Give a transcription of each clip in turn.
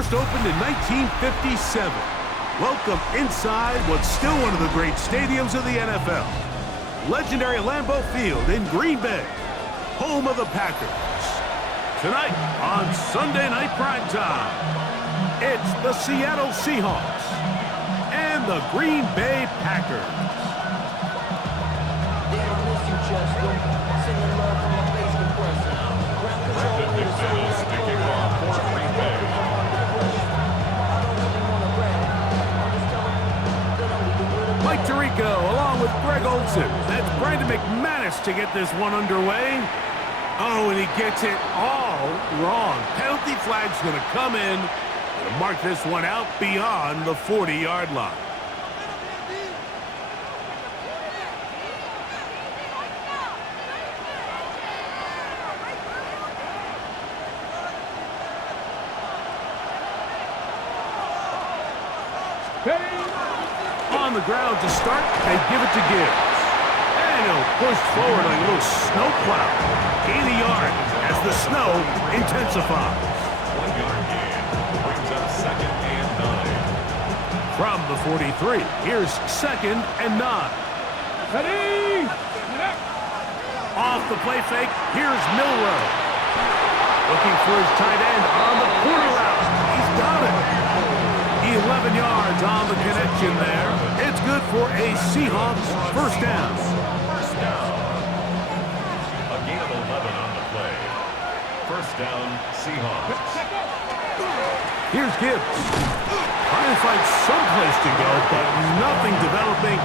first opened in 1957. Welcome inside what's still one of the great stadiums of the NFL. Legendary Lambeau Field in Green Bay, home of the Packers. Tonight on Sunday Night Primetime, it's the Seattle Seahawks and the Green Bay Packers. Mike Tirico along with Greg Olsen. That's Brandon McManus to get this one underway. Oh, and he gets it all wrong. Penalty flag's going to come in and mark this one out beyond the 40-yard line. On the ground to start, they give it to Gibbs. And he'll push forward like a little snowplow. Gain a yard as the snow intensifies. 1 yard gain brings up 2nd and 9. From the 43, here's 2nd and 9. Ready? Off the play fake, here's Milroe. Looking for his tight end on the corner route. He's got it. 11 yards on the connection there. It's good for a Seahawks first down. A gain of 11 on the play. First down, Seahawks. Here's Gibbs. Trying to find someplace to go, but nothing developing.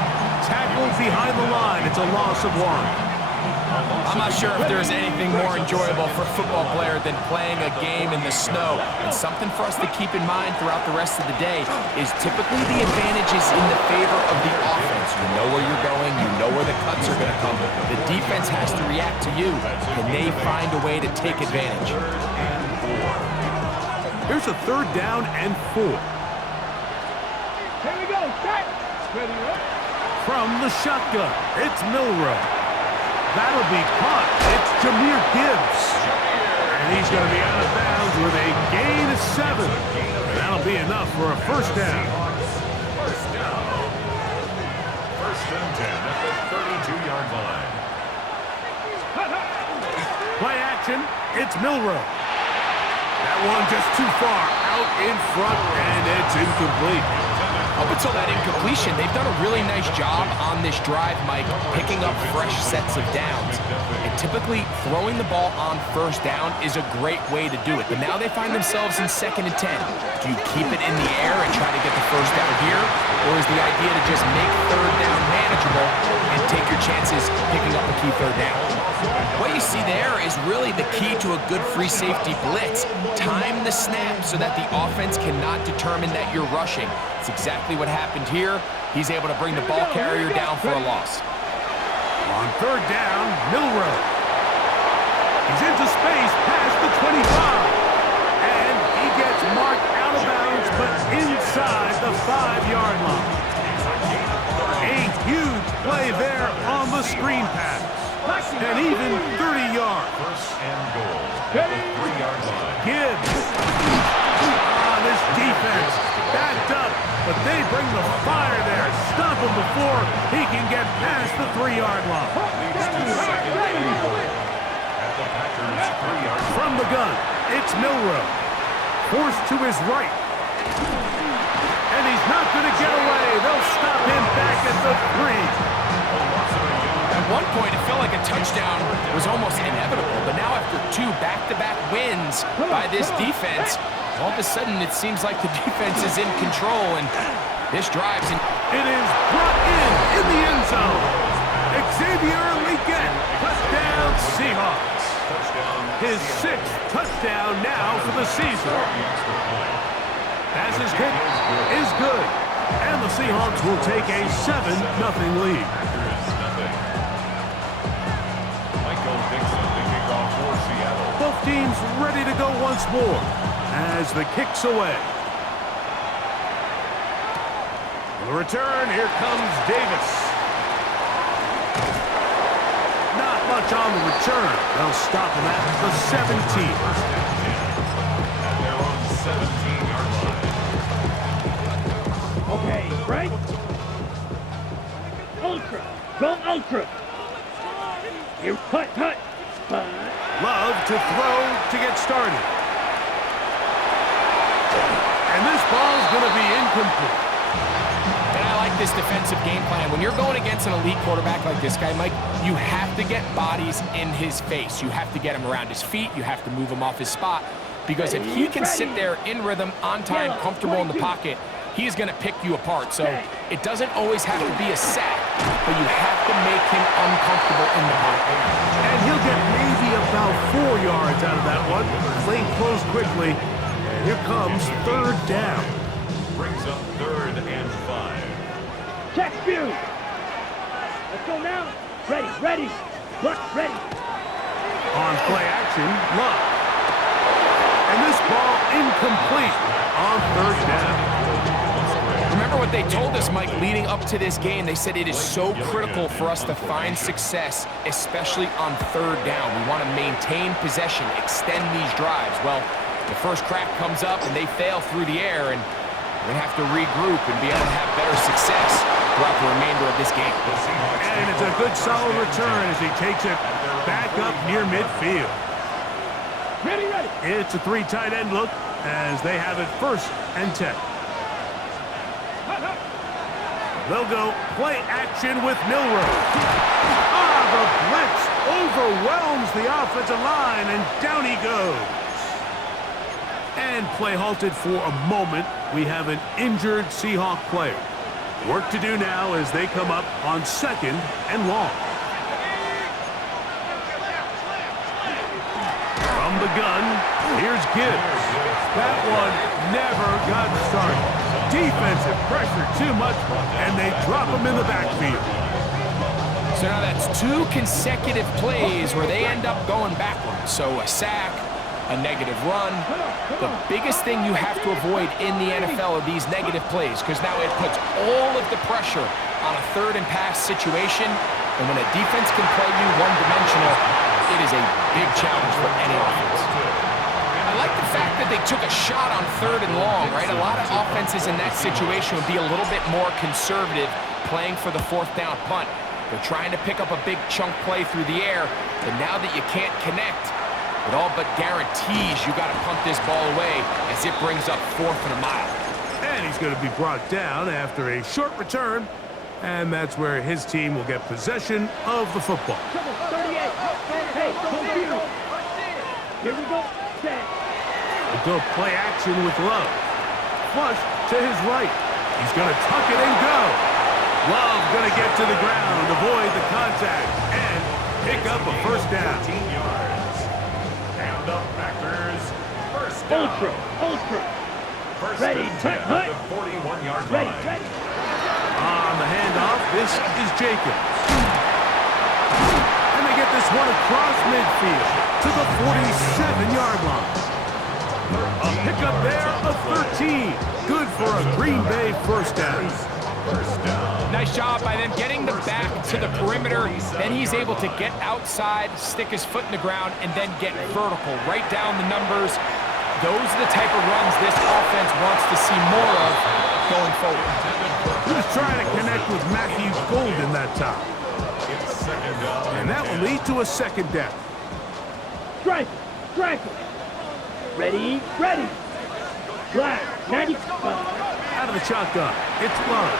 Tackled behind the line. It's a loss of 1. I'm not sure if there's anything more enjoyable for a football player than playing a game in the snow. And something for us to keep in mind throughout the rest of the day is typically the advantages in the favor of the offense. You know where you're going. You know where the cuts are going to come. The defense has to react to you. Can they find a way to take advantage? Here's a 3rd down and 4. Here we go. Set. Ready up. From the shotgun, it's Milroe. That'll be caught. It's Jahmyr Gibbs. And he's going to be out of bounds with a gain of 7. And that'll be enough for a first down. First down. First and 10 at the 32-yard line. Play action. It's Milroe. That one just too far out in front, and it's incomplete. Up until that incompletion, they've done a really nice job on this drive, Mike, picking up fresh sets of downs. And typically, throwing the ball on first down is a great way to do it. But now they find themselves in 2nd and 10. Do you keep it in the air and try to get the first down here? Or is the idea to just make 3rd down manageable and take your chances picking up a key 3rd down? What you see there is really the key to a good free safety blitz. Time the snap so that the offense cannot determine that you're rushing. It's exactly what happened here. He's able to bring the ball carrier down for a loss. On 3rd down, Milroe. He's into space past the 25. And he gets marked out of bounds, but inside the 5-yard line. A huge play there on the screen pass. And even 30 yards. First and goal at the 3-yard line. Gibbs. This defense backed up, but they bring the fire there. Stop him before he can get past the 3-yard line. Leads to 2nd and goal at the Packers' 3-yard line. From the gun, it's Milroe. Forced to his right. And he's not going to get away. They'll stop him back at the 3. At one point, it felt like a touchdown was almost inevitable. But now after 2 back-to-back wins by this defense, all of a sudden it seems like the defense is in control, and this drive's in. It is brought in the end zone. Xavier Legette, touchdown Seahawks. His 6th touchdown now for the season. As his kick is good, and the Seahawks will take a 7-0 lead. Both teams ready to go once more as the kick's away. On the return, here comes Davis. Not much on the return. They'll stop him at the 17. At their own 17-yard ultra. Here, hut. Love to throw to get started. And this ball's going to be incomplete. And I like this defensive game plan. When you're going against an elite quarterback like this guy, Mike, you have to get bodies in his face. You have to get him around his feet. You have to move him off his spot. Because if he can sit there in rhythm, on time, comfortable in the pocket, he's going to pick you apart. So it doesn't always have to be a sack, but you have to make him uncomfortable in the pocket. And he'll get maybe about 4 yards out of that one. Playing close quickly. And here comes third down. Brings up 3rd and 5. Check view. Let's go now. Ready. Look, ready. On play action, Love. And this ball incomplete on third down. Remember what they told us, Mike, leading up to this game. They said it is so critical for us to find success, especially on third down. We want to maintain possession, extend these drives. Well, the first crack comes up and they fail through the air, and we have to regroup and be able to have better success throughout the remainder of this game. And it's a good solid return as he takes it back up near midfield. Ready. It's a 3 tight end look as they have it 1st and 10. They'll go play action with Milrow. The blitz overwhelms the offensive line, and down he goes. And play halted for a moment. We have an injured Seahawk player. Work to do now as they come up on 2nd and long. From the gun, here's Gibbs. That one never got started. Defensive pressure too much, and they drop him in the backfield. So now that's 2 consecutive plays where they end up going backwards. So a sack, a negative run. The biggest thing you have to avoid in the NFL are these negative plays, because now it puts all of the pressure on a 3rd and pass situation. And when a defense can play you one-dimensional, it is a big challenge for any offense. I like the fact that they took a shot on 3rd and long, right? A lot of offenses in that situation would be a little bit more conservative, playing for the 4th down punt. They're trying to pick up a big chunk play through the air, and now that you can't connect, it all but guarantees you got to punt this ball away as it brings up 4th and a mile. And he's going to be brought down after a short return, and that's where his team will get possession of the football. 38. Hey, view. Here we go. Set. They'll go play action with Love. Flush to his right. He's going to tuck it and go. Love going to get to the ground, avoid the contact, and pick up a 1st down. 14 yards. And the Packers, 1st down. Ultra. 1st Ready, and 10 hut. at the 41-yard line. Ready. On the handoff, this is Jacobs. And they get this one across midfield to the 47-yard line. A pickup there of 13. Good for a Green Bay 1st down. Nice job by them getting the back to the perimeter. Then he's able to get outside, stick his foot in the ground, and then get vertical. Right down the numbers. Those are the type of runs this offense wants to see more of going forward. He was trying to connect with Matthew Golden that time. And that will lead to a 2nd down. Strike. Ready. Black. 90. Out of the shotgun, it's Love.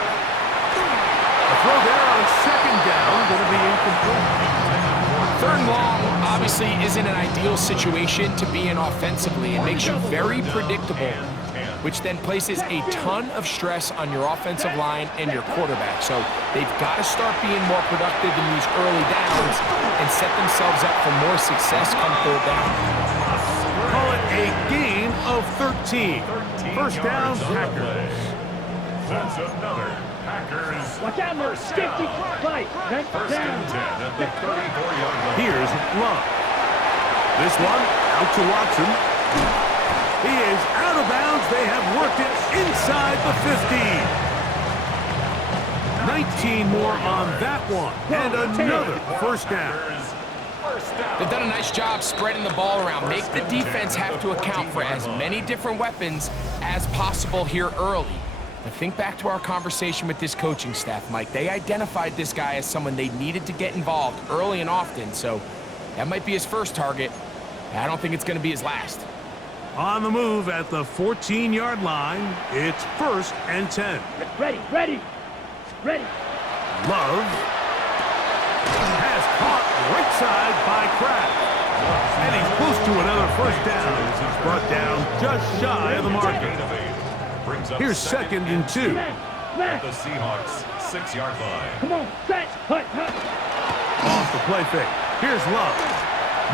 A throw there on 2nd down, going to be incomplete. 3rd and long obviously isn't an ideal situation to be in offensively. It makes you very predictable, which then places a ton of stress on your offensive line and your quarterback. So they've got to start being more productive in these early downs and set themselves up for more success come 3rd down. Call it a gain of 13. 1st down, Packers. That's another Packers. Watch out, no. 50. Right. 1st and 10 at the 34-yard line. Here's Love. This one out to Watson. He is out of bounds. They have worked it inside the 50. 19 more on that one. And another 1st down. They've done a nice job spreading the ball around. Make the defense have to account for as many different weapons as possible here early. But think back to our conversation with this coaching staff, Mike. They identified this guy as someone they needed to get involved early and often, so that might be his first target. I don't think it's going to be his last. On the move at the 14-yard line, it's 1st and 10. Ready. Love has caught right side by Kraft. And he's close to another first down as he's brought down just shy of the marker. Here's 2nd and 2. At the Seahawks' 6-yard line. Come on, set, hut. Off the play fake. Here's Love.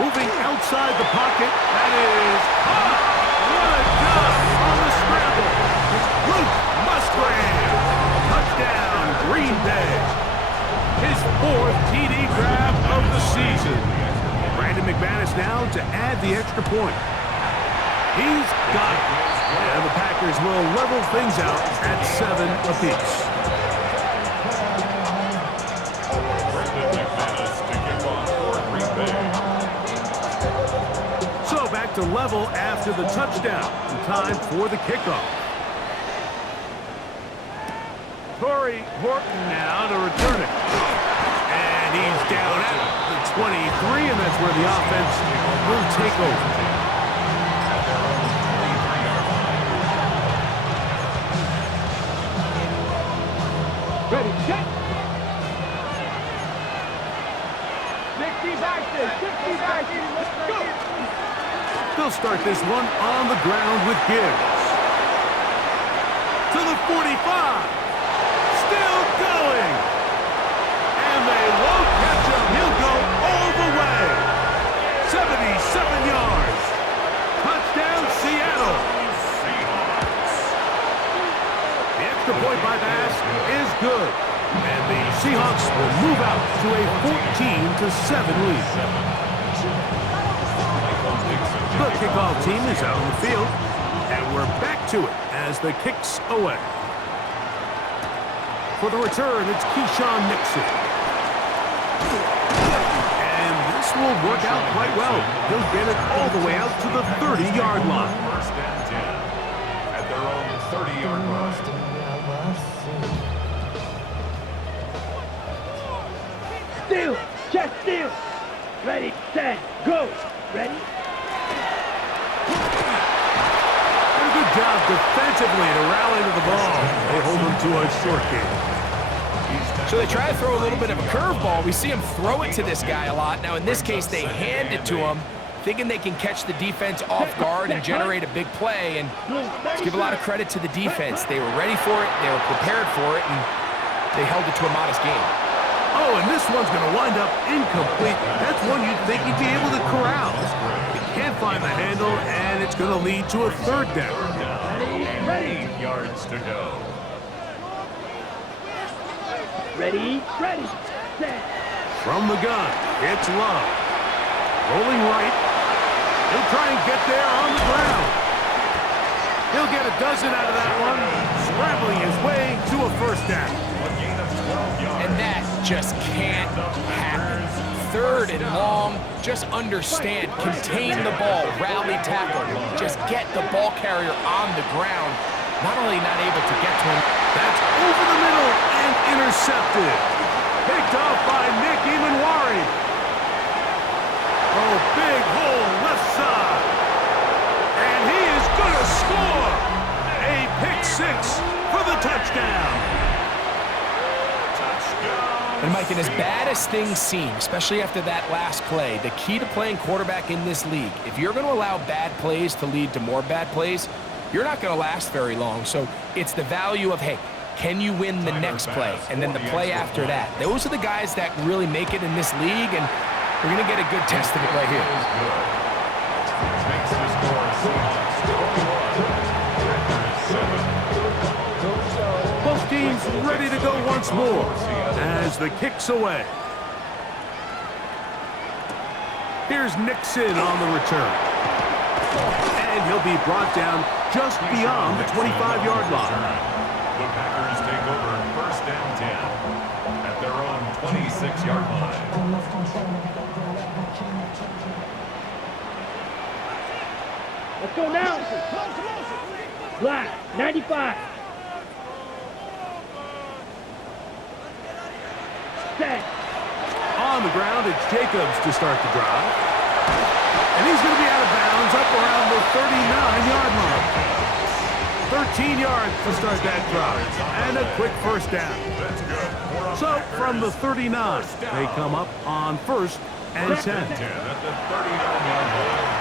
Moving outside the pocket. That is caught. What a job on the scramble. Luke Musgrave. Touchdown, Green Bay. His 4th TD grab of the season. Brandon McManus now to add the extra point. He's got it. And the Packers will level things out at 7 apiece. So back to level after the touchdown. Time for the kickoff. Torrey Horton now to return it. And he's down at the 23, and that's where the offense will take over. Ready, set. 60 back there, let's go. They'll start this one on the ground with Gibbs. To the 45. Still going. And they won't catch him. He'll go all the way. 77 yards. Touchdown, Seattle. The extra point by Bass is good. And the Seahawks will move out to a 14-7 lead. The kickoff team is out on the field, and we're back to it as the kick's away. For the return, it's Keyshawn Nixon. And this will work out quite well. He'll get it all the way out to the 30-yard line. 1st and 10 at their own 30-yard line. Steal, just steal. Ready, set, go. Ready. And a good job defensively to rally to the ball. They hold him to a short game. So they try to throw a little bit of a curveball. We see him throw it to this guy a lot. Now, in this case, they hand it to him, thinking they can catch the defense off guard and generate a big play. And let's give a lot of credit to the defense. They were ready for it, they were prepared for it, and they held it to a modest game. Oh, and this one's going to wind up incomplete. That's one you'd think he'd be able to corral. He can't find the handle, and it's going to lead to a 3rd down. Ready. 8 yards to go. Ready, set. From the gun, it's Love. Rolling right. He'll try and get there on the ground. He'll get a dozen out of that one, scrambling his way to a 1st down. And that just can't happen. 3rd and long, just understand, contain the ball, rally tackle, just get the ball carrier on the ground. Not only not able to get to him, That's over the middle and intercepted. Picked off by Nick Emanwari. Oh, big hole left side. And he is going to score. A pick 6 for the touchdown. And Mike, and as bad as things seem, especially after that last play, the key to playing quarterback in this league, if you're going to allow bad plays to lead to more bad plays, you're not going to last very long. So it's the value of, hey, can you win the next play? And then the play after that. Those are the guys that really make it in this league, and we're going to get a good test of it right here. Makes the score Seahawks 21. Both teams ready to go once more as the kick's away. Here's Nixon on the return. And he'll be brought down just beyond the 25-yard line. The Packers take over 1st and 10 at their own 26-yard line. Let's go now. Black, 95. Set. On the ground, it's Jacobs to start the drive. And he's going to be out of bounds up around the 39-yard line. 13 yards to start that drive. And a quick first down. So from the 39, they come up on 1st and 10. At the 39-yard line.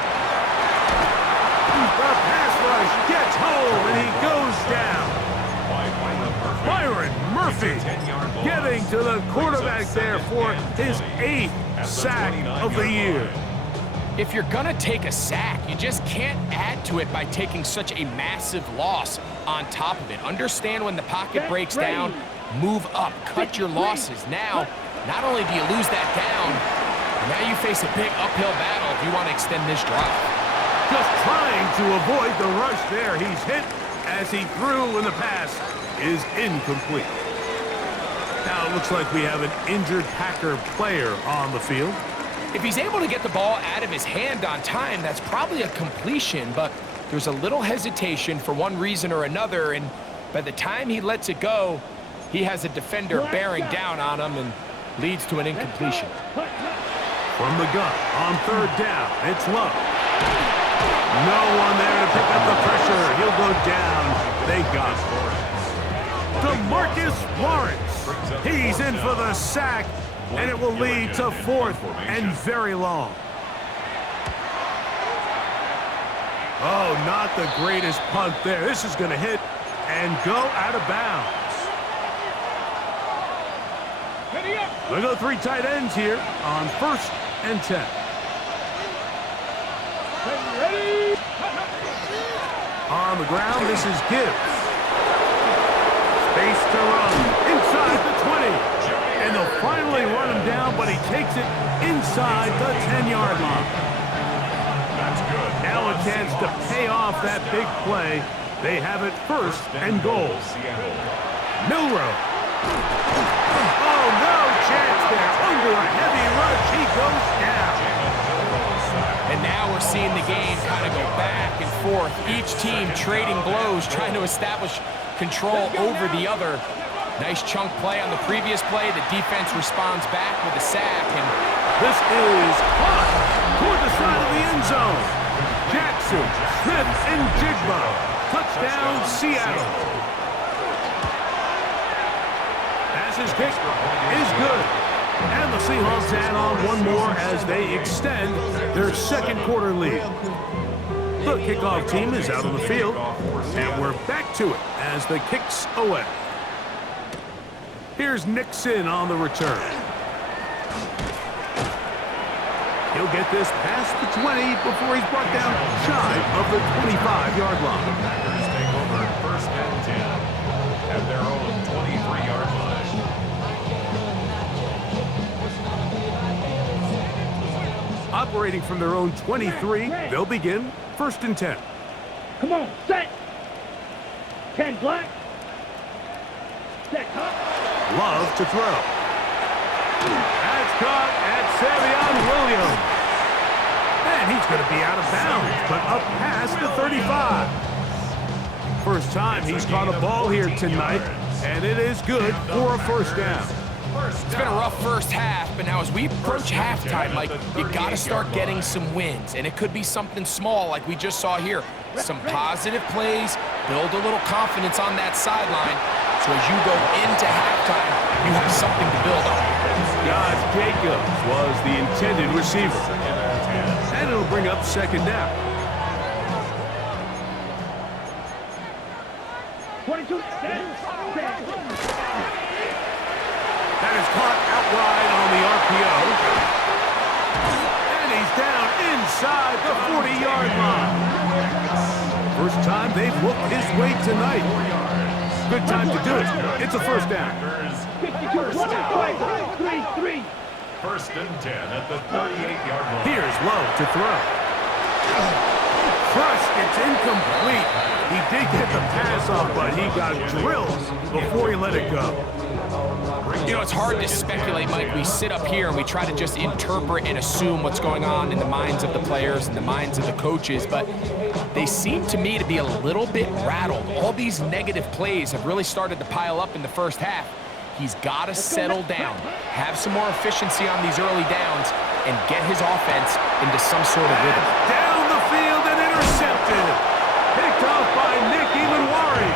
The pass rush gets home, and he goes down. Byron Murphy getting to the quarterback there for his 8th sack of the year. If you're going to take a sack, you just can't add to it by taking such a massive loss on top of it. Understand when the pocket breaks down, move up, cut your losses. Now, not only do you lose that down, but now you face a big uphill battle if you want to extend this drive. Just trying to avoid the rush there. He's hit as he threw, and the pass is incomplete. Now it looks like we have an injured Packer player on the field. If he's able to get the ball out of his hand on time, that's probably a completion, but there's a little hesitation for one reason or another, and by the time he lets it go, he has a defender bearing down on him and leads to an incompletion. From the gun on 3rd down, it's Love. No one there to pick up the pressure. He'll go down. They got it. DeMarcus Lawrence. He's in for the sack, and it will lead to 4th and very long. Oh, not the greatest punt there. This is going to hit and go out of bounds. They go 3 tight ends here on 1st and 10. On the ground, this is Gibbs. Space to run inside the 20. And they'll finally run him down, but he takes it inside the 10-yard line. Now a chance to pay off that big play. They have it 1st and goal. Milrow. Oh, no chance there. Under a heavy rush, he goes down. And now we're seeing the game kind of go back and forth. Each team trading blows, trying to establish control over the other. Nice chunk play on the previous play. The defense responds back with a sack. And this is caught toward the side of the end zone. Jackson, Smith, and Jigba. Touchdown, Seattle. As his kick is good. And the Seahawks add on one more as they extend their 2nd quarter lead. The kickoff team is out on the field, and we're back to it as the kick's away. Here's Nixon on the return. He'll get this past the 20 before he's brought down shy of the 25-yard line. Packers take over 1st and 10 at their own 23-yard line. Operating from their own 23, they'll begin 1st and 10. Come on, set. 10 black. Set up. Love to throw. That's caught at Savion Williams. And he's going to be out of bounds, but up past the 35. First time he's caught a ball here tonight, and it is good for a 1st down. it's been a rough first half, but now as we approach halftime, Mike, you got to start getting some wins. And it could be something small like we just saw here. Some positive plays, build a little confidence on that sideline. So as you go into halftime, you have something to build on. Josh Jacobs was the intended receiver. And it'll bring up 2nd down. 22. That is caught out wide on the RPO. And he's down inside the 40-yard line. First time they've looked his way tonight. Good time to do it. It's a 1st down. 3. 1st and 10 at the 38-yard line. Here's Love to throw. Crush, it's incomplete. He did get the pass off, but he got drilled before he let it go. You know, it's hard to speculate, Mike. We sit up here and we try to just interpret and assume what's going on in the minds of the players and the minds of the coaches, but they seem to me to be a little bit rattled. All these negative plays have really started to pile up in the first half, He's got to settle down, have some more efficiency on these early downs, and get his offense into some sort of rhythm. Down the field and intercepted. Picked off by Nick Evenwari.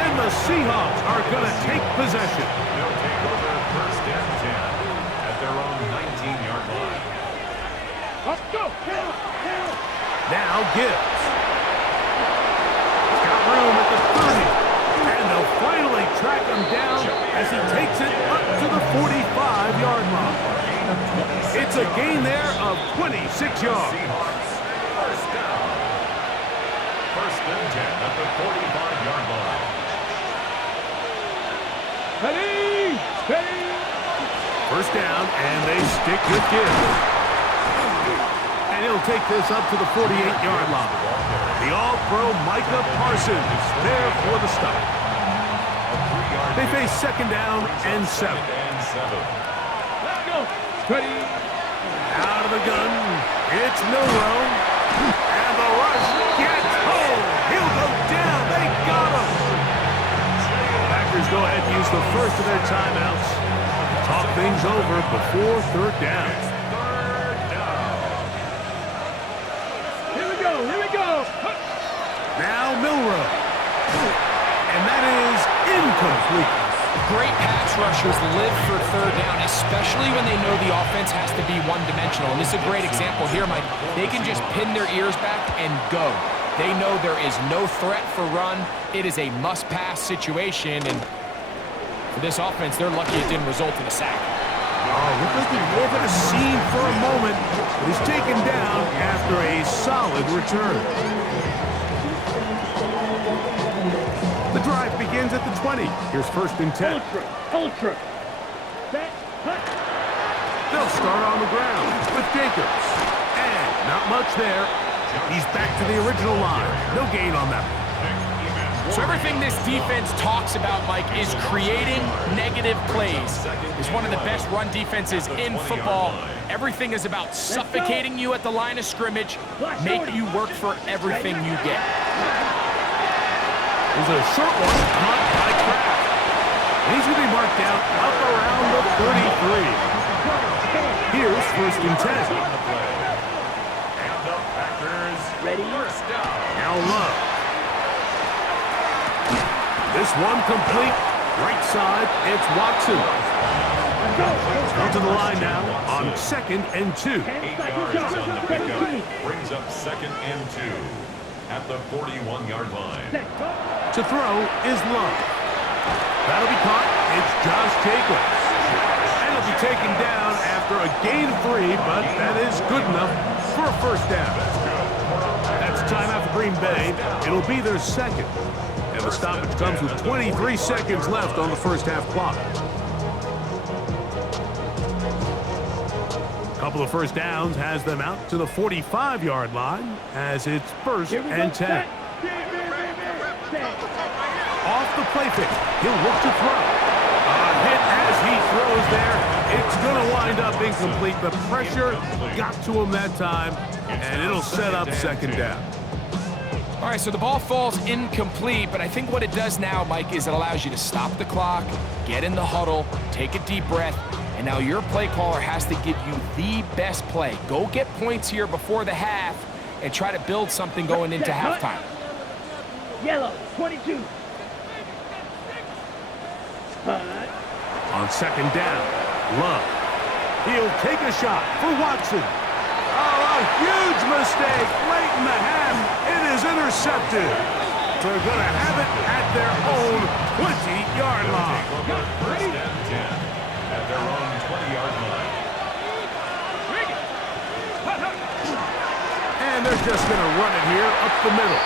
And the Seahawks are going to take possession. They'll take over first and 10 at their own 19-yard line. Let's go. Now Gibbs. He's got room at the 30. And they'll finally track him down as he takes it up to the 45-yard line. It's a gain there of 26 yards. Seahawks, first down. First and 10 at the 45-yard line. Steady. First down, and they stick with Gibbs. And he'll take this up to the 48-yard line. The All-Pro Micah Parsons there for the stop. They face second down and 7. Let's go. Steady. Out of the gun, it's Milroe. And the rush gets home. He'll go down. They got him. Packers go ahead and use the first of their timeouts. Talk things over before third down. Here we go. Now Milroe. And that is incomplete. Great pass rushers live for third down, especially when they know the offense has to be one-dimensional. And this is a great example here, Mike. They can just pin their ears back and go. They know there is no threat for run. It is a must-pass situation, and for this offense, they're lucky it didn't result in a sack. Oh, looked like he lived in a scene for a moment, but he's taken down after a solid return. The drive begins at the 20. Here's first and 10. Ultra. Set. Hut. They'll start on the ground with Jacobs. And not much there. He's back to the original line. No gain on that one. So everything this defense talks about, Mike, is creating negative plays. It's one of the best run defenses in football. Everything is about suffocating you at the line of scrimmage, make you work for everything you get. There's a short one caught by Kraft. And he's going to be marked down up around the 33. Here's first and 10. And the Packers Ready? first down. Now Love. This one complete. Right side, it's Watson. Come to the line now on second and 2. 8 yards on the pickup. Brings up second and 2 at the 41-yard line. To throw is Love. That'll be caught. It's Josh Jacobs. And he'll be taken down after a gain of 3, but that is good enough for a first down. That's timeout for Green Bay. It'll be their second. And the stoppage comes with 23 seconds left on the first half clock. Couple of first downs has them out to the 45-yard line as it's first and 10. Off the play fake. He'll look to throw. A hit as he throws there. It's going to wind up incomplete. The pressure got to him that time, and it'll set up second down. All right, so the ball falls incomplete, but I think what it does now, Mike, is it allows you to stop the clock, get in the huddle, take a deep breath, and now your play caller has to give you the best play. Go get points here before the half and try to build something going into halftime. Yellow, 22. On second down, Love. He'll take a shot for Watson. Oh, a huge mistake late in the half. It is intercepted. They're going to have it at their own 20-yard line. First and 10 at their own 20-yard line. And they're just going to run it here up the middle.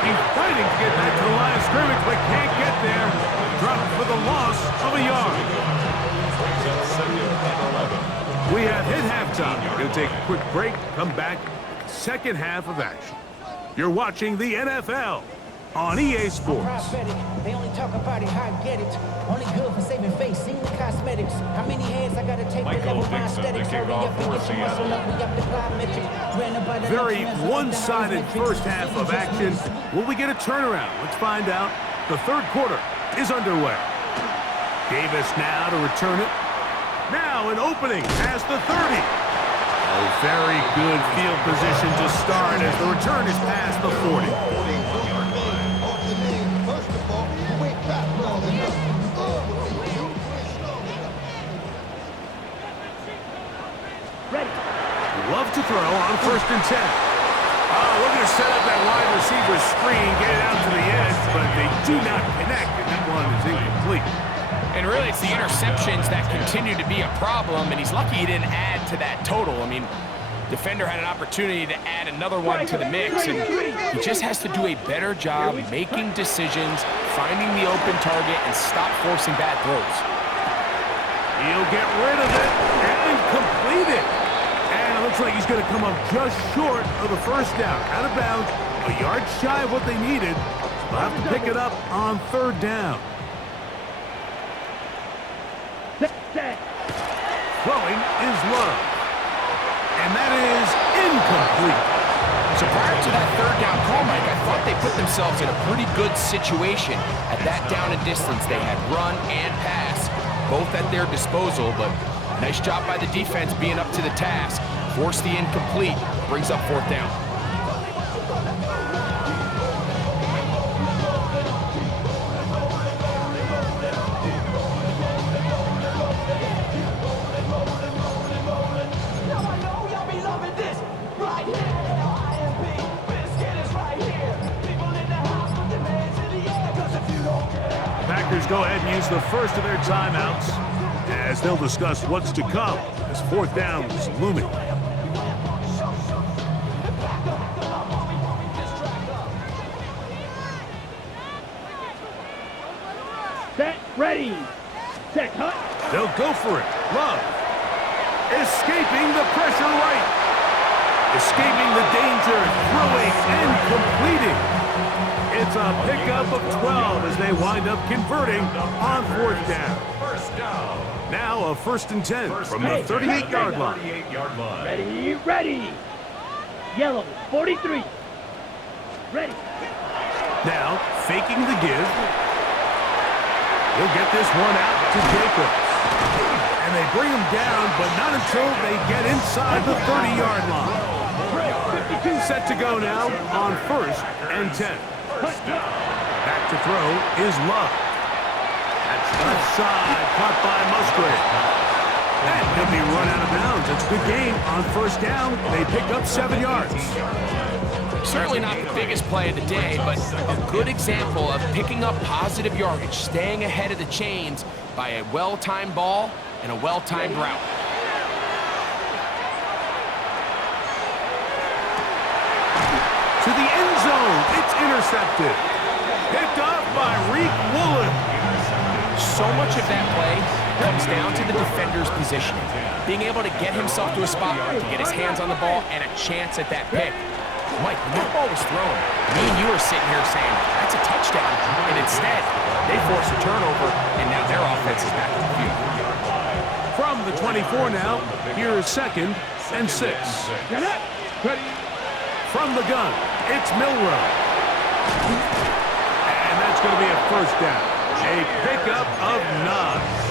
He's fighting to get back to the line of scrimmage, but can't get there. Dropped for the loss of a yard. We have hit halftime. We're going to take a quick break, come back, second half of action. You're watching the NFL on EA Sports. They only talk about it, how I get it. Only good for saving face, seeing the cosmetics. How many heads I gotta take to level my aesthetics? Hurry up and get your muscle up, we up the plyometric. Very one-sided first half of action. Will we get a turnaround? Let's find out. The third quarter is underway. Davis now to return it. Now an opening past the 30. A very good field position to start as the return is past the 40. Ready. Love to throw on 1st and 10. Looking to set up that wide receiver screen, get it out to the edge, but they do not connect, and that one is incomplete. And really, it's the interceptions that continue to be a problem, and he's lucky he didn't add to that total. I mean, defender had an opportunity to add another one to the mix, and he just has to do a better job making decisions, finding the open target, and stop forcing bad throws. He'll get rid of it and complete it. And it looks like he's going to come up just short of the 1st down. Out of bounds, a yard shy of what they needed. They'll have to pick it up on 3rd down. Throwing is Love. And that is incomplete. So prior to that 3rd down call, Mike, I thought they put themselves in a pretty good situation. At that down and distance, they had run and pass, both at their disposal, but nice job by the defense being up to the task. Force the incomplete, brings up 4th down. Packers go ahead and use the first of their timeouts as they'll discuss what's to come as 4th down is looming. Set. Ready. Set. Cut. They'll go for it. Love. Escaping the pressure right. Escaping the danger, throwing and completing. It's a pickup of 12 as they wind up converting on 4th down. Now a 1st and 10 from the 38-yard line. Ready. Ready. Yellow. 43. Ready. Now faking the give. He'll get this one out to Jacobs. And they bring him down, but not until they get inside the 30-yard line. 52 set to go now on 1st and 10. Back to throw is Love. That's left side, caught by Musgrave. And he'll be run out of bounds. It's a good game on 1st down. They pick up 7 yards. Certainly not the biggest play of the day, but a good example of picking up positive yardage, staying ahead of the chains by a well-timed ball and a well-timed route. To the end zone, it's intercepted. Picked up by Reek Woolen. So much of that play comes down to the defender's positioning. Being able to get himself to a spot to get his hands on the ball and a chance at that pick. Mike, when that ball was thrown, me and you were sitting here saying, that's a touchdown. And instead, they force a turnover, and now their offense is back in the field. From the 24 now, here is 2nd and 6. From the gun, it's Milrow. And that's going to be a 1st down. A pickup of 9.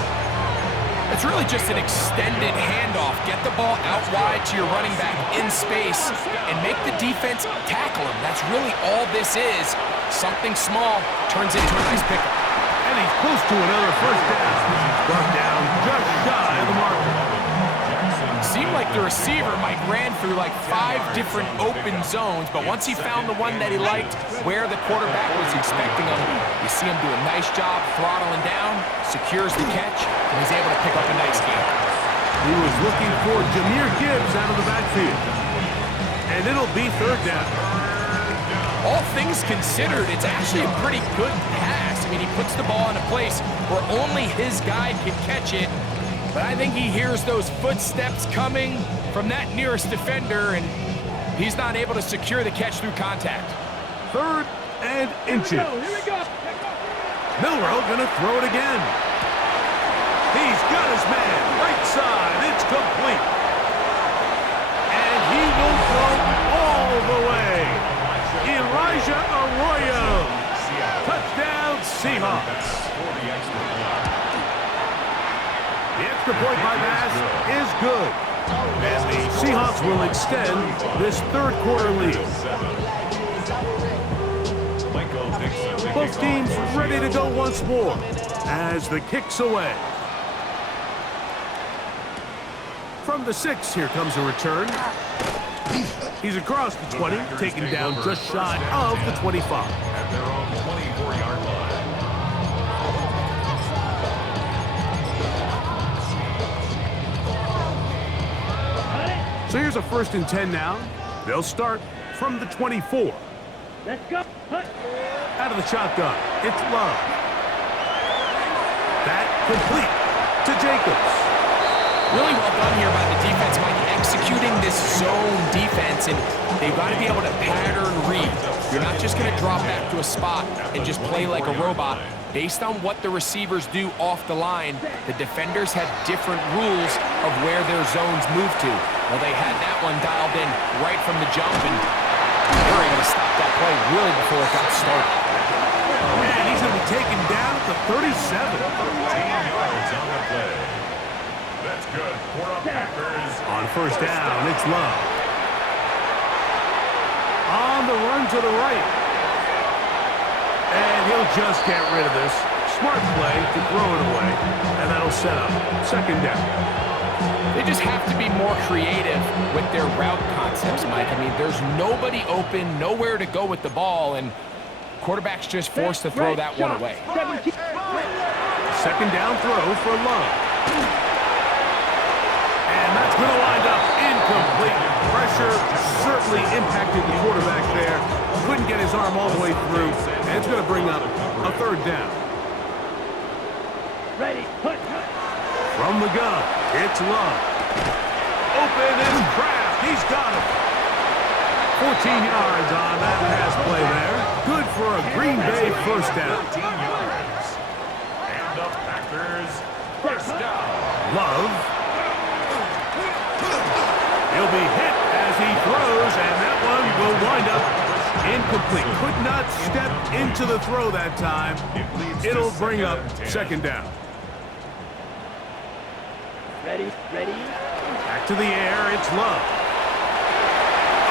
It's really just an extended handoff. Get the ball out wide to your running back in space and make the defense tackle him. That's really all this is. Something small turns into a nice pickup. And he's close to another 1st down. Brought down just shy of the marker. Seemed like the receiver, Mike, ran through like 5 different open zones, but once he found the one that he liked, where the quarterback was expecting him, you see him do a nice job throttling down, secures the catch, and he's able to pick up a nice game. He was looking for Jahmyr Gibbs out of the backfield. And it'll be 3rd down. All things considered, it's actually a pretty good pass. I mean, he puts the ball in a place where only his guy can catch it. But I think he hears those footsteps coming from that nearest defender, and he's not able to secure the catch through contact. 3rd and inches. Here we go. Milrow gonna throw it again. He's got his man, right side, it's complete. And he will go all the way. Elijah Arroyo. Touchdown, Seahawks. extra point by Bass is good. And the Seahawks will extend this third quarter lead. Both teams ready to go once more as the kick's away. From the 6, here comes a return. He's across the 20, taken down just shy of the 25. At their own 24-yard line. So here's a 1st and 10 now. They'll start from the 24. Let's go. Hut. Out of the shotgun, it's Love. That complete to Jacobs. Really well done here by the defense, Mike, executing this zone defense, and they've got to be able to pattern read. You're not just going to drop back to a spot and just play like a robot. Based on what the receivers do off the line, the defenders have different rules of where their zones move to. Well, they had that one dialed in right from the jump, and they were able to stop that play really before it got started. And he's going to be taken down at the 37. 13 yards on the play. That's good for the Packers. On 1st down, it's Love. On the run to the right. And he'll just get rid of this. Smart play to throw it away. And that'll set up 2nd down. They just have to be more creative with their route concepts, Mike. I mean, there's nobody open, nowhere to go with the ball, and quarterback's just forced to throw that one away. 2nd down throw for Love. And that's going to wind up incomplete. Pressure certainly impacted the quarterback there. Couldn't get his arm all the way through, and it's going to bring up a 3rd down. Ready. Hut. From the gun, it's Love. Open is Kraft. He's got it. 14 yards on that pass play there. Good for a Green Bay 1st down. 14 yards. And the Packers 1st down. Love. He'll be hit as he throws, and that one will wind up incomplete. Could not step into the throw that time. It'll bring up 2nd down. Ready. Back to the air, it's Love.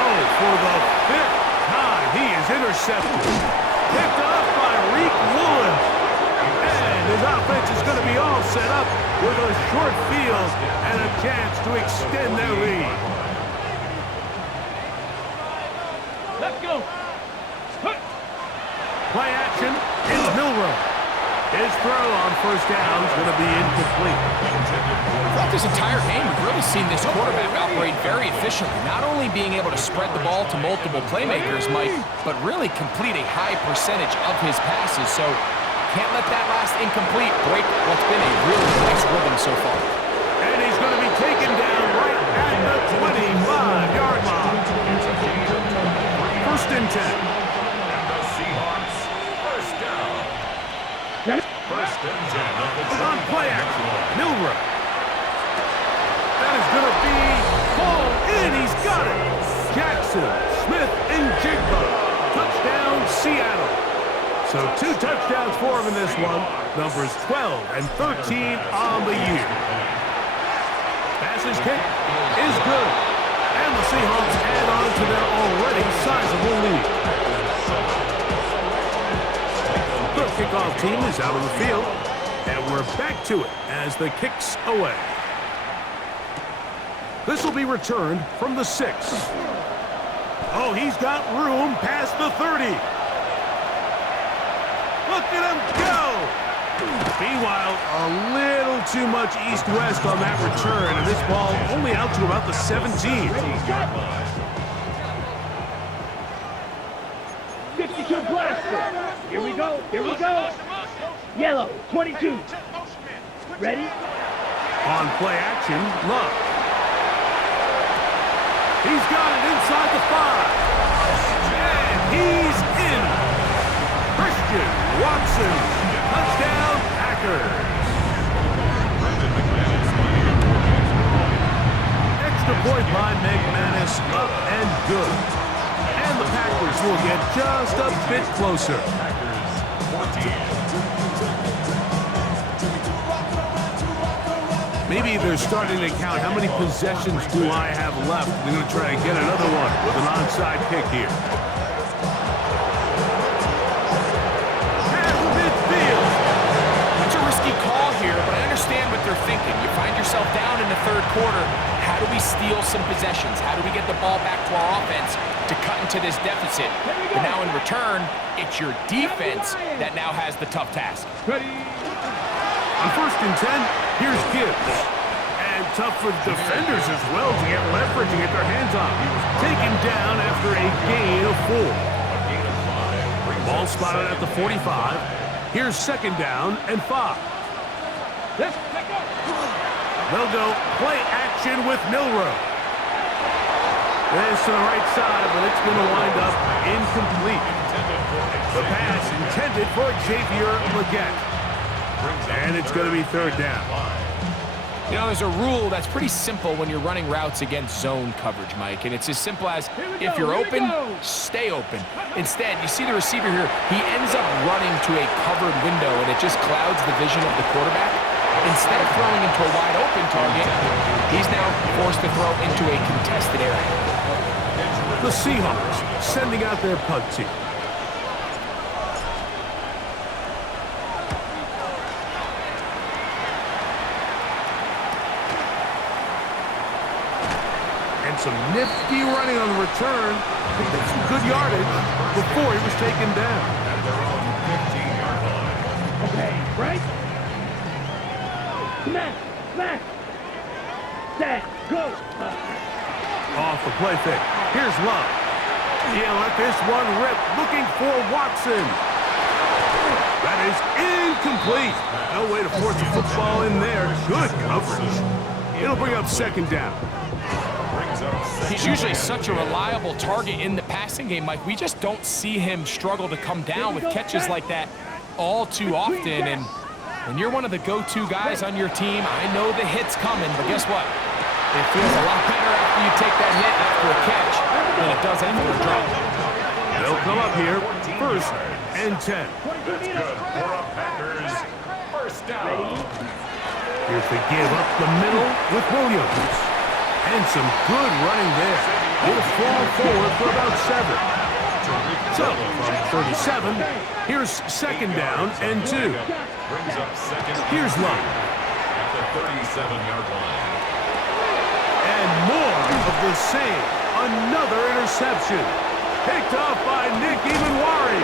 Oh, for the 5th time, he is intercepted. Picked off by Reek Woolen. And his offense is going to be all set up with a short field and a chance to extend their lead. Let's go. Hut. Play action, it's Milrow. His throw on 1st down is going to be incomplete. Throughout this entire game, we've really seen this quarterback operate very efficiently, not only being able to spread the ball to multiple playmakers, Mike, but really complete a high percentage of his passes. So can't let that last incomplete break what's been a really nice rhythm so far. And he's going to be taken down right at the 25-yard line. 1st and 10. And the Seahawks 1st down. 1st and 10. On play action, Milrow. That is going to be called in. He's got it. Jackson, Smith, and Jigba. Touchdown, Seattle. So 2 touchdowns for him in this one. Numbers 12 and 13 on the year. Bass's kick is good. And the Seahawks add on to their already sizable lead. The kickoff team is out on the field. And we're back to it as the kick's away. This will be returned from the 6. Oh, he's got room past the 30. Look at him go! Meanwhile, a little too much east-west on that return, and this ball only out to about the 17. 52 blaster. Here we go. Yellow, 22. Ready? On play action, Love. He's got it inside the 5. And he's in. Christian Watson. Touchdown, Packers. Extra point by McManus, up and good. And the Packers will get just a bit closer. Maybe they're starting to count how many possessions do I have left. They're going to try and get another one with an onside kick here. Past midfield. That's a risky call here, but I understand what they're thinking. You find yourself down in the third quarter. How do we steal some possessions? How do we get the ball back to our offense to cut into this deficit? But now in return, it's your defense that now has the tough task. Ready. On 1st and 10, here's Gibbs. And tough for defenders as well to get leverage and get their hands on. Taken down after a gain of 4. Ball spotted at the 45. Here's 2nd down and 5. Let's pick up. They'll go play action with Milroe. This to the right side, but it's going to wind up incomplete. The pass intended for Xavier Legette. And it's going to be 3rd down. You know, there's a rule that's pretty simple when you're running routes against zone coverage, Mike, and it's as simple as if you're open, stay open. Instead, you see the receiver here, he ends up running to a covered window, and it just clouds the vision of the quarterback. Instead of throwing into a wide open target, he's now forced to throw into a contested area. The Seahawks sending out their punt team. Some nifty running on the return. That's some good yardage before he was taken down. At their own 15-yard line. Okay, right? Smack. Set. Go. Off the play fake. Here's Love. He'll let this one rip. Looking for Watson. That is incomplete. No way to force the football in there. Good coverage. It'll bring up 2nd down. He's usually such a reliable target in the passing game, Mike. We just don't see him struggle to come down with catches like that all too often. And when you're one of the go-to guys on your team, I know the hit's coming, but guess what? It feels a lot better after you take that hit after a catch than it does after a drop. They'll come up here, 1st and 10. That's good for a Packers 1st down. Here's the give up the middle with Williams. And some good running there. He'll fall forward for about 7. So, from 37, here's 2nd down and 2. Brings up 2nd. Here's Love. At the 37-yard line. And more of the same. Another interception. Picked off by Nick Emanwari.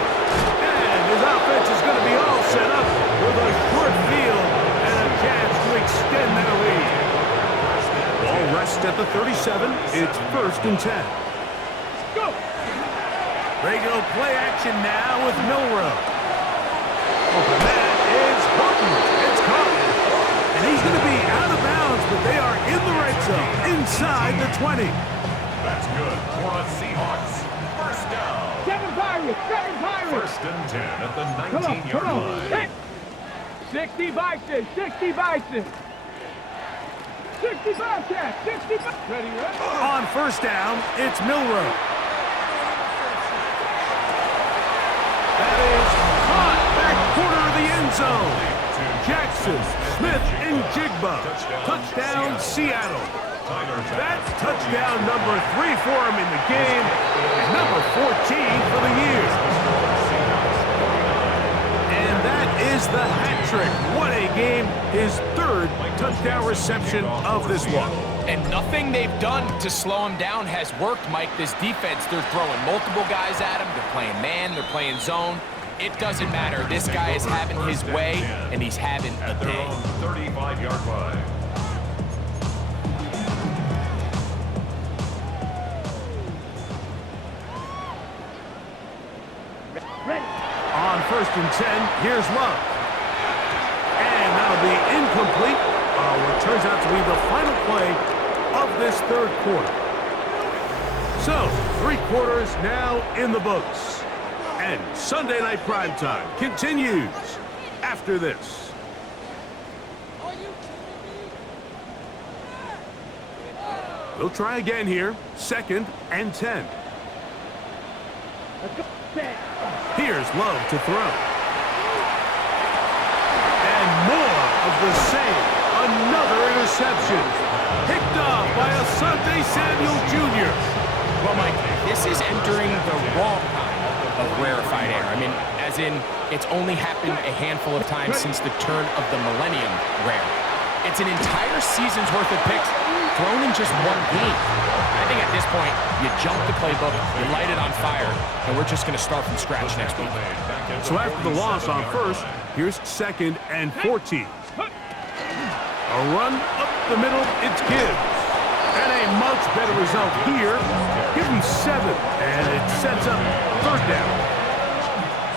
And his offense is going to be all set up with a short field and a chance to extend their lead. Ball rests at the 37. It's 1st and 10. Go. They go play action now with Milroe. And that is Horton. It's caught. And he's going to be out of bounds, but they are in the red zone, inside the 20. That's good for a Seahawks 1st down. 7 Pirates. 1st and 10 at the Come 19-yard on. line. 60 Bison. 65 catch. 65. Ready. On 1st down, it's Milroe. That is caught back corner of the end zone. Jackson, Smith, and Jigba. Touchdown, Seattle. That's touchdown number 3 for him in the game, and number 14 for the year. And that is the hat trick. What a game. His 3rd touchdown reception of this one. And nothing they've done to slow him down has worked, Mike. This defense, they're throwing multiple guys at him. They're playing man, they're playing zone. It doesn't matter. This guy is having his way, and he's having a At their day. own 35-yard line. On 1st and 10, here's Love. And that'll be incomplete. What turns out to be the final play of this 3rd quarter. So, 3 quarters now in the books. And Sunday Night Primetime continues after this. They'll try again here. 2nd and 10. Here's Love to throw. And more of the same. another interception. Picked off by Asante Samuel Jr. Well, Mike, this is entering the wrong kind of rarefied air. I mean, as in, it's only happened a handful of times since the turn of the millennium rare. It's an entire season's worth of picks thrown in just one game. I think at this point, you jump the playbook, you light it on fire, and we're just going to start from scratch next week. So after the loss on first, here's 2nd and 14. A run up the middle, it's Gibbs. And a much better result here. Give him 7, and it sets up 3rd down.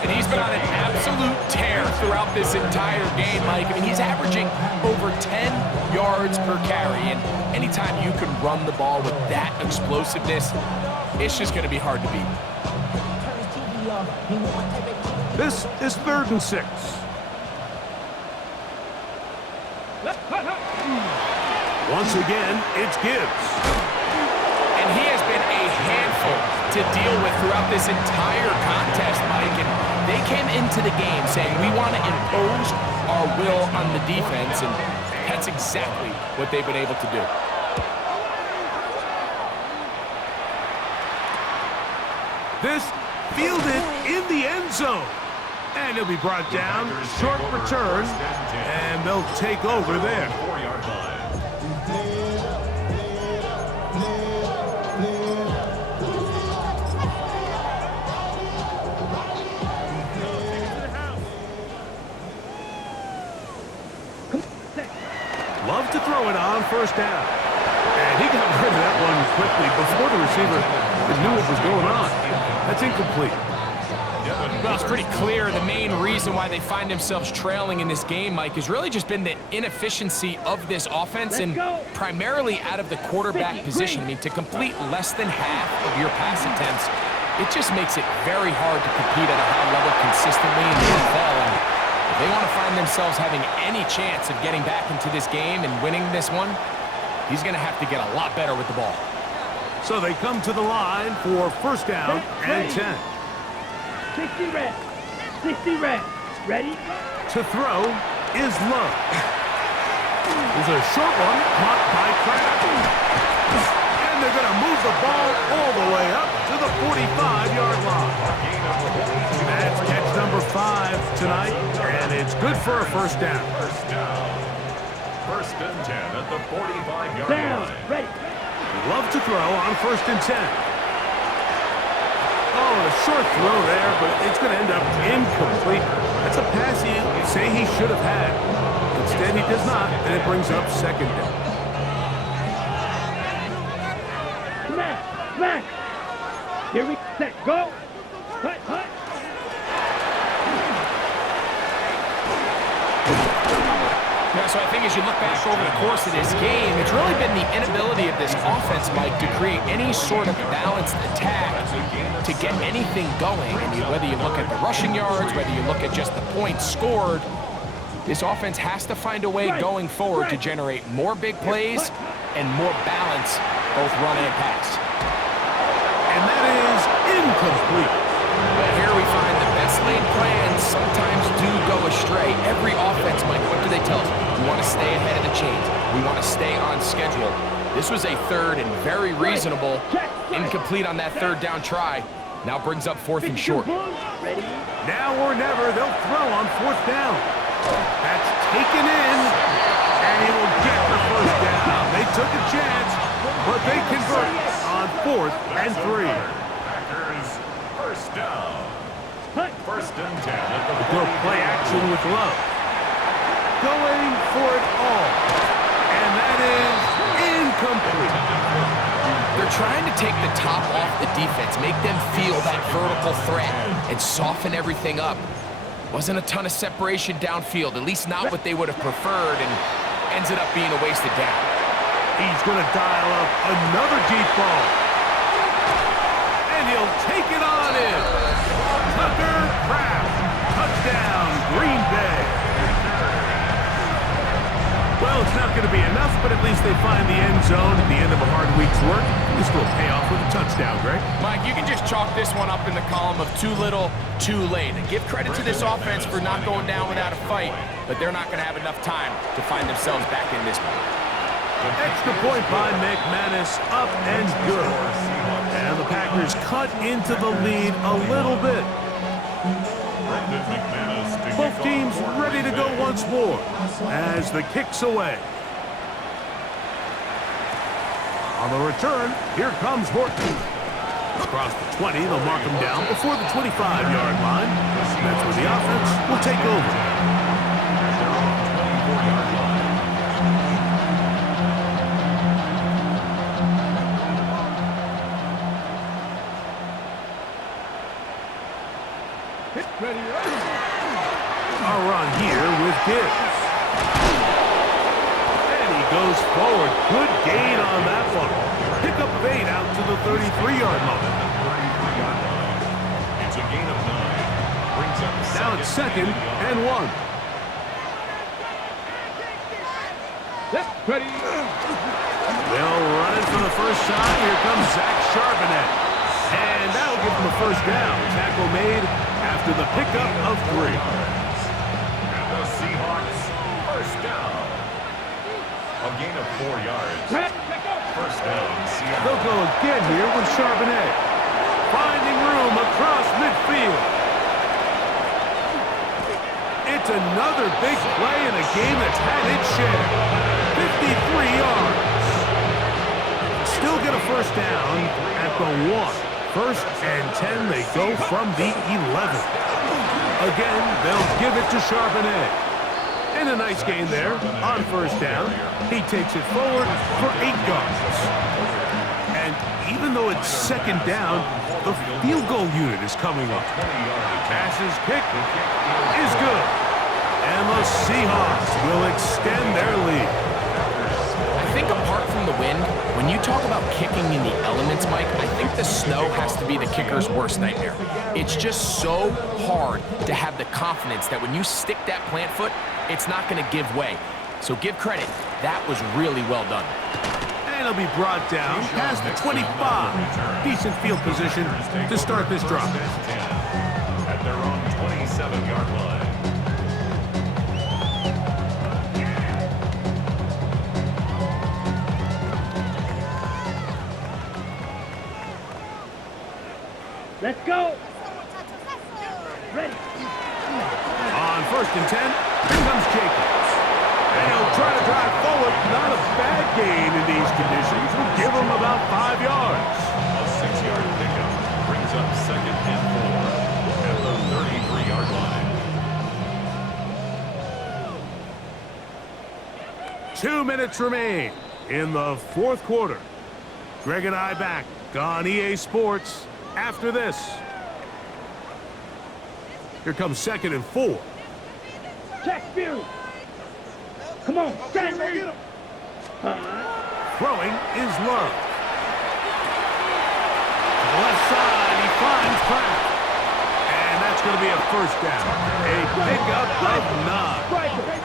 And he's been on an absolute tear throughout this entire game, Mike. I mean, he's averaging over 10 yards per carry. And anytime you can run the ball with that explosiveness, it's just going to be hard to beat. This is 3rd and 6. Once again, it's Gibbs. And he has been a handful to deal with throughout this entire contest, Mike. And they came into the game saying, we want to impose our will on the defense, and that's exactly what they've been able to do. This fielded in the end zone. And he'll be brought down, short return, and they'll take over there. 4-yard line. Love to throw it on 1st down. And he got rid of that one quickly before the receiver knew what was going on. That's incomplete. Well, it's pretty clear the main reason why they find themselves trailing in this game, Mike, has really just been the inefficiency of this offense and primarily out of the quarterback position. I mean, to complete less than half of your pass attempts, it just makes it very hard to compete at a high level consistently in the NFL. And if they want to find themselves having any chance of getting back into this game and winning this one, he's going to have to get a lot better with the ball. So they come to the line for 1st down and 10. 60 reps. 60 reps. Ready? To throw is Love. There's a short one caught by Kraft. And they're going to move the ball all the way up to the 45-yard line. That's catch number 5 tonight, and it's good for a 1st down. 1st and 10 at the 45-yard Down. line. Ready. Love to throw on 1st and 10. Oh, a short throw there, but it's going to end up incomplete. That's a pass you say he should have had. Instead, he does not, and it brings up 2nd down. Smack. Here we set. Go. Hut. Yeah, so I think as you look back over the course of this game, it's really been the inability of this offense, Mike, to create any sort of balanced attack to get anything going. I mean, whether you look at the rushing yards, whether you look at just the points scored, this offense has to find a way going forward to generate more big plays and more balance, both run and pass. And that is incomplete. But here we find the best laid plans sometimes do go astray. Every offense, Mike, what do they tell us? We want to stay ahead of the chains. We want to stay on schedule. This was a 3rd and very reasonable. Incomplete on that 3rd down try. Now brings up 4th and short. Now or never, they'll throw on 4th down. That's taken in, and he will get the 1st down. They took a chance, but they convert on 4th and 3. Packers 1st down. 1st and 10 at the They'll play action with Love. Going for it all. And that is incomplete. They're trying to take the top off the defense, make them feel that vertical threat, and soften everything up. Wasn't a ton of separation downfield, at least not what they would have preferred, and ends it up being a wasted down. He's going to dial up another deep ball. And he'll take it on in. Tucker Kraft. Touchdown, Green Bay. Well, it's not going to be enough but at least they find the end zone at the end of a hard week's work. This will pay off with a touchdown, Greg. Mike, you can just chalk this one up in the column of too little, too late. And give credit to this offense for not going down without a fight, but they're not going to have enough time to find themselves back in this one. Extra point by McManus, up and good. And the Packers cut into the lead a little bit. Both teams ready to go once more as the kick's away. On the return, here comes Horton. Across the 20, they'll mark him down before the 25-yard line. That's where the offense will take over. A run here with Gibbs. And he goes forward. Good gain on that one. Pickup of 8 out to the 33-yard line. It's a gain of 9. Brings up Now it's 2nd and 1. Ready. They'll run it for the first time. Here comes Zach Charbonnet. And that'll give him a first down. Tackle made after the pickup of 3. And the Seahawks, first down. A gain of 4 yards. First down, Seattle. They'll go again here with Charbonnet. Finding room across midfield. It's another big play in a game that's had its share. 53 yards. Still get a first down at the 1. First and 10, they go from the 11. Again, they'll give it to Charbonnet. And a nice gain there on first down. He takes it forward for 8 yards. And even though it's second down, the field goal unit is coming up. Pass is kicked is good. And the Seahawks will extend their lead. I think apart from the wind, when you talk about kicking in the elements, Mike, I think the snow has to be the kicker's worst nightmare. It's just so hard to have the confidence that when you stick that plant foot, it's not going to give way. So give credit. That was really well done. And it'll be brought down past the 25. Decent field position to start this drive. At their own 27-yard line. Let's go. Ready. On first and 10, here comes Jacobs. And he'll try to drive forward. Not a bad gain in these conditions. Will give him about 5 yards. A 6-yard pickup brings up 2nd and 4 at the 33-yard line. 2 minutes remain in the fourth quarter. Greg and I back on EA Sports after this. Here comes 2nd and 4. Check view. Come on, stand there. Throwing is Love. To the left side, he finds Kraft. And that's going to be a first down. A pickup of 9.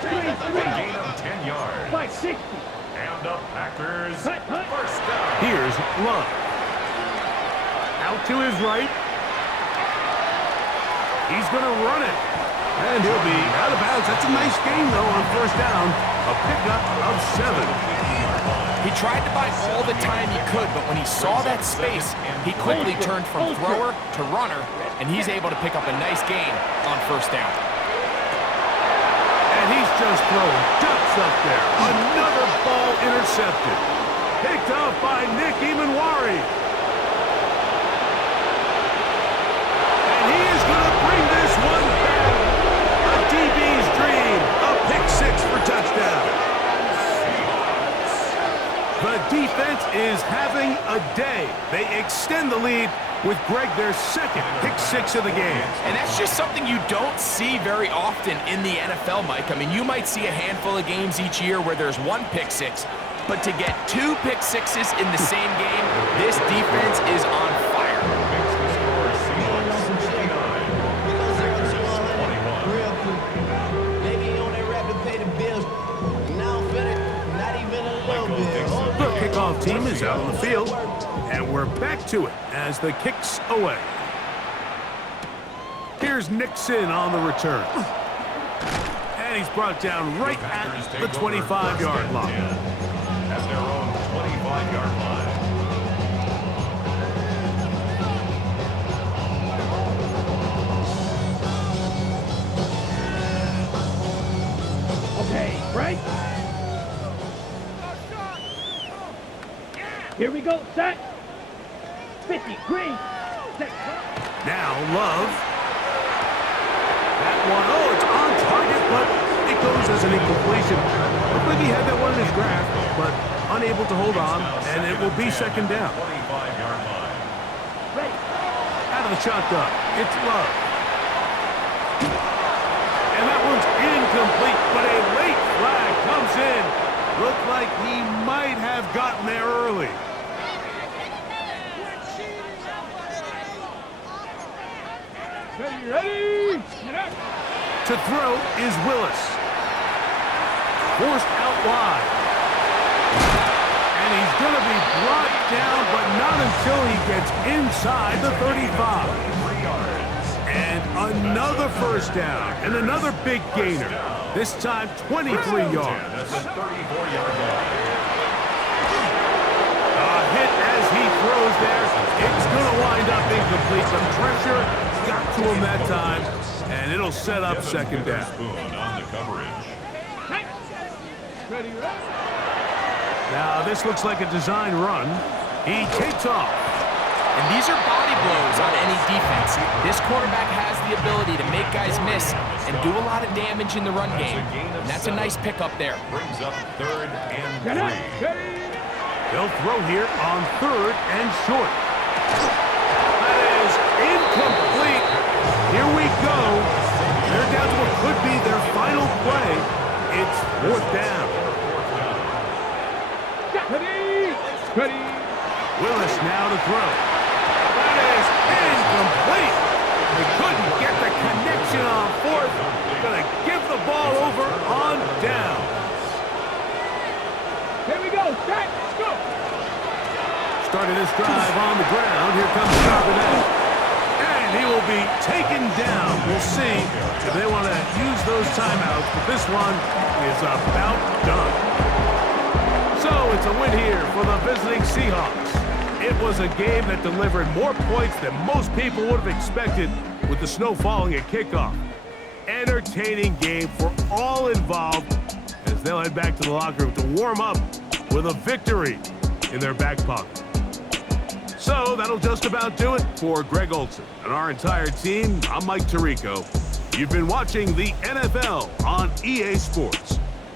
A gain of 10 yards. Like 60. And the Packers, first down. Here's Love. Out to his right. He's going to run it. And he'll be out of bounds. That's a nice gain, though, on first down. A pickup of 7. He tried to buy all the time he could, but when he saw that space, he quickly turned from thrower to runner, and he's able to pick up a nice gain on first down. And he's just throwing ducks up there. Another ball intercepted. Picked up by Nick Emanwari. And he is going to bring this one back. A DB's dream. A pick 6 for touchdown. The defense is having a day. They extend the lead with Greg their 2nd pick 6 of the game. And that's just something you don't see very often in the NFL, Mike. I mean, you might see a handful of games each year where there's 1 pick 6, but to get 2 pick 6s in the same game, this defense is on fire. Makes the score Seahawks 69. Real quick. Maybe on that rap to pay the bills. Now I'm finna not even a little. kickoff team is out on the field, and we're back to it as the kick's away. Here's Nixon on the return. And he's brought down right at the 25-yard line. At their own 25-yard line. Okay, break. Here we go, set. 50, green. Set. Now Love. That one, oh, it's on target, but it goes as an incompletion. Looked like he had that one in his grasp, but unable to hold on, and it will be second down. 25-yard line. Ready. Out of the shotgun, it's Love. And that one's incomplete, but a late flag comes in. Looked like he might have gotten there early. Ready. To throw is Willis. Forced out wide. And he's going to be brought down, but not until he gets inside the 35. And another first down, and another big gainer. This time 23 yards. That's a 34-yard line. A hit as he throws there. It's going to wind up incomplete. The pressure got to him that time, and it'll set up second down. On the coverage. Ready. Now, this looks like a design run. He takes off. And these are body blows on any defense. This quarterback has the ability to make guys miss and do a lot of damage in the run game. And that's a nice pickup there. Brings up 3rd and 3. They'll throw here on 3rd and short. That is incomplete. Here we go. They're down to what could be their final play. It's 4th down. Ready. Willis now to throw. That is incomplete. They couldn't get the connection on 4th. Gonna give the ball over on down. Here we go. Set. Go. Starting this drive on the ground. Here comes Charbonnet. And he will be taken down. We'll see if they want to use those timeouts, but this one is about done. So it's a win here for the visiting Seahawks. It was a game that delivered more points than most people would have expected with the snow falling at kickoff. Entertaining game for all involved as they'll head back to the locker room to warm up with a victory in their back pocket. So that'll just about do it for Greg Olson and our entire team. I'm Mike Tirico. You've been watching the NFL on EA Sports.